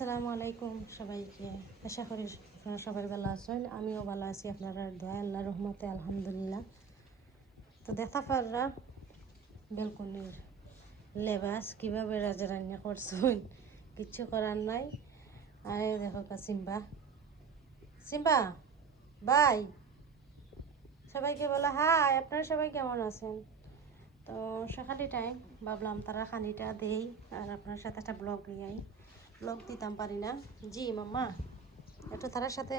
আসসালামু আলাইকুম সবাইকে। আশা করি আপনারা সবাই ভালো আছেন। আমিও ভালো আছি, আপনারা দোয়া আল্লাহ রহমতে, আলহামদুলিল্লাহ। তো দেখা পাররা বেলকনির লেবাস কীভাবে রাজা রান্না করছেন কিচ্ছু করার নাই। আর দেখো কা সিম্বা। সিম্বা বাই সবাইকে বলো হাই, আপনারা সবাই কেমন আছেন? তো সকালে টাইম ভাবলাম তারা খানিটা দেই, আর আপনার সাথে একটা ব্লগ নিয়ে ব্লগ দিতাম পারি না। জি, মাম্মা। একটু তার সাথে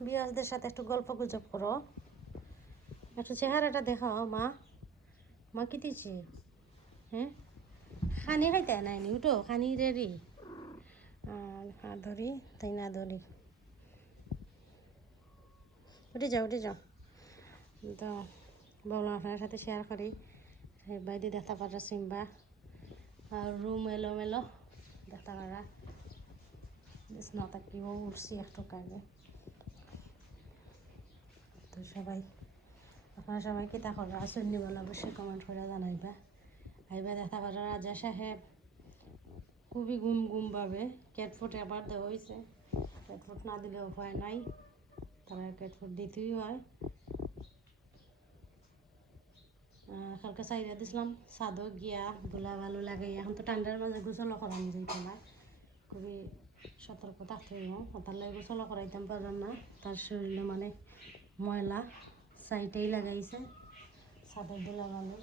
বিয়াসদের সাথে একটু গল্প গুজব করো। একটু চেহারাটা দেখাও, মা। মা কি দিছি হ্যাঁ? খানি খাইতে নাই নি, উঠো, খানি রেডি। আর ধরি, তাই না ধরি। উঠে যাও উঠে যাও। তো ভাবলাম আপনার সাথে শেয়ার করি। বাইরে দেখতে পারা সিম্বা। আর রুম এলো মেলো দেখতে পারা বিছনা উঠছি একটু কাজে তো সবাই, আপনারা সবাই কিতা করো? আসুন বলে অবশ্যই কমেন্ট করে জানাইবা। আইবা দেখা পারা রাজা সাহেব খুবই গুম গুমভাবে ক্যাটফুট এবার দেওয়া হয়েছে ক্যাটফুট না দিলে উপায় নাই। তারা ক্যাটফুট দিতেই হয়। কালকে চাইরা দিছিলাম সাদও গিয়া ধুলা ভালো লাগে এখন তো ঠান্ডার মাঝে গোসলও করানো যাইতো না খুবই সতর্ক থাকতে হইব তার লাগে গোসলও করাইতাম পারলাম না। তার শরীরে মানে ময়লা সাইটেই লাগাইছে সাদর ধুলা ভালো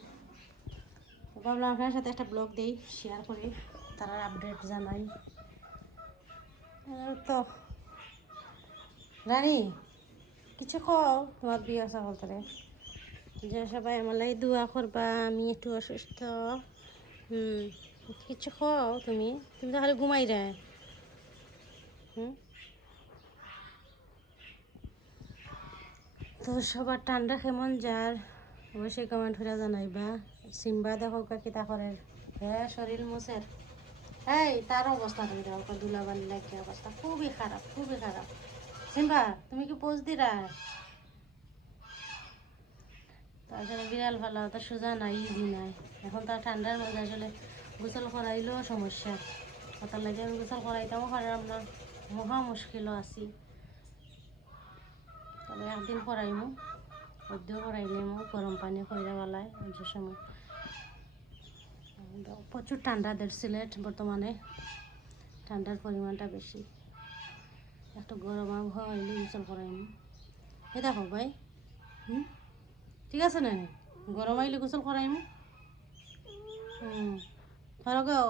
ভাবলাম আপনার সাথে একটা ব্লগ দিই শেয়ার করি তার আপডেট জানাই। তো রানী কিছু খাও তোমার বিয়ে আসা বলতে যে সবাই আমার লাগে দোয়া করবা, আমি একটু অসুস্থ। হুম, কিছু খাও তুমি? তুমি তো খালি ঘুমাই রে। হুম? তো সবার ঠান্ডা কেমন যার। অবশ্যই কমেন্ট করে জানাইবা। সিম্বা দেখো কিতা করে। হ্যাঁ শরীর মুছের। এই, তার অবস্থা তুমি দেখো দুলাবালি লাগে অবস্থা। খুবই খারাপ খুবই খারাপ। সিম্বা, তুমি কি পোজ দিরা তাছাড়া বিড়াল ভালো তো সোজা নাই ইজি নাই। এখন তার ঠান্ডার মধ্যে আসলে গোসল করাইলেও সমস্যা। তার লাগে আমি গোসল করাইতামও পারলাম না, মহা মুশকিলও আছি। তবে একদিন করাইমু অদ্য করাইলেমু গরম পানি কইরা বেলায়, যে সময়। তো প্রচুর ঠান্ডা দের সিলেট বর্তমানে, ঠান্ডার পরিমাণটা বেশি। একটু গরম আবহাওয়া হইলে গোসল করাইমু। এই দেখো ভাই, হুম? ঠিক আছে না? গরম আইলে গোসল করাইমু হুম হর গাও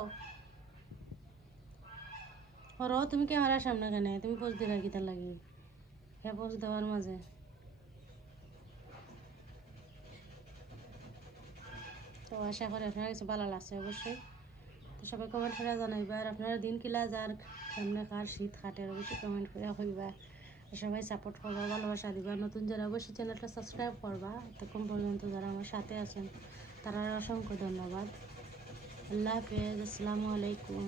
হর তুমি কে হারার সামনে কেন? তুমি পোজ দিলা কিতার লাগি? হ্যাঁ পোজ দেওয়ার মাঝে তো আশা করি আপনার কিছু ভালো লাগছে অবশ্যই। তো সবাই কমেন্ট করে জানাইবা। আর আপনারা দিন কিলা যার সামনে কার শীত কাটে অবশ্যই কমেন্ট করে হইবা সবাই সাপোর্ট করবা, ভালোবাসা দিবা। নতুন যারা অবশ্যই চ্যানেলটা সাবস্ক্রাইব করবা, এতক্ষণ পর্যন্ত যারা আমার সাথে আছেন, তারা অসংখ্য ধন্যবাদ। আল্লাহ হাফেজ, আসসালামু আলাইকুম।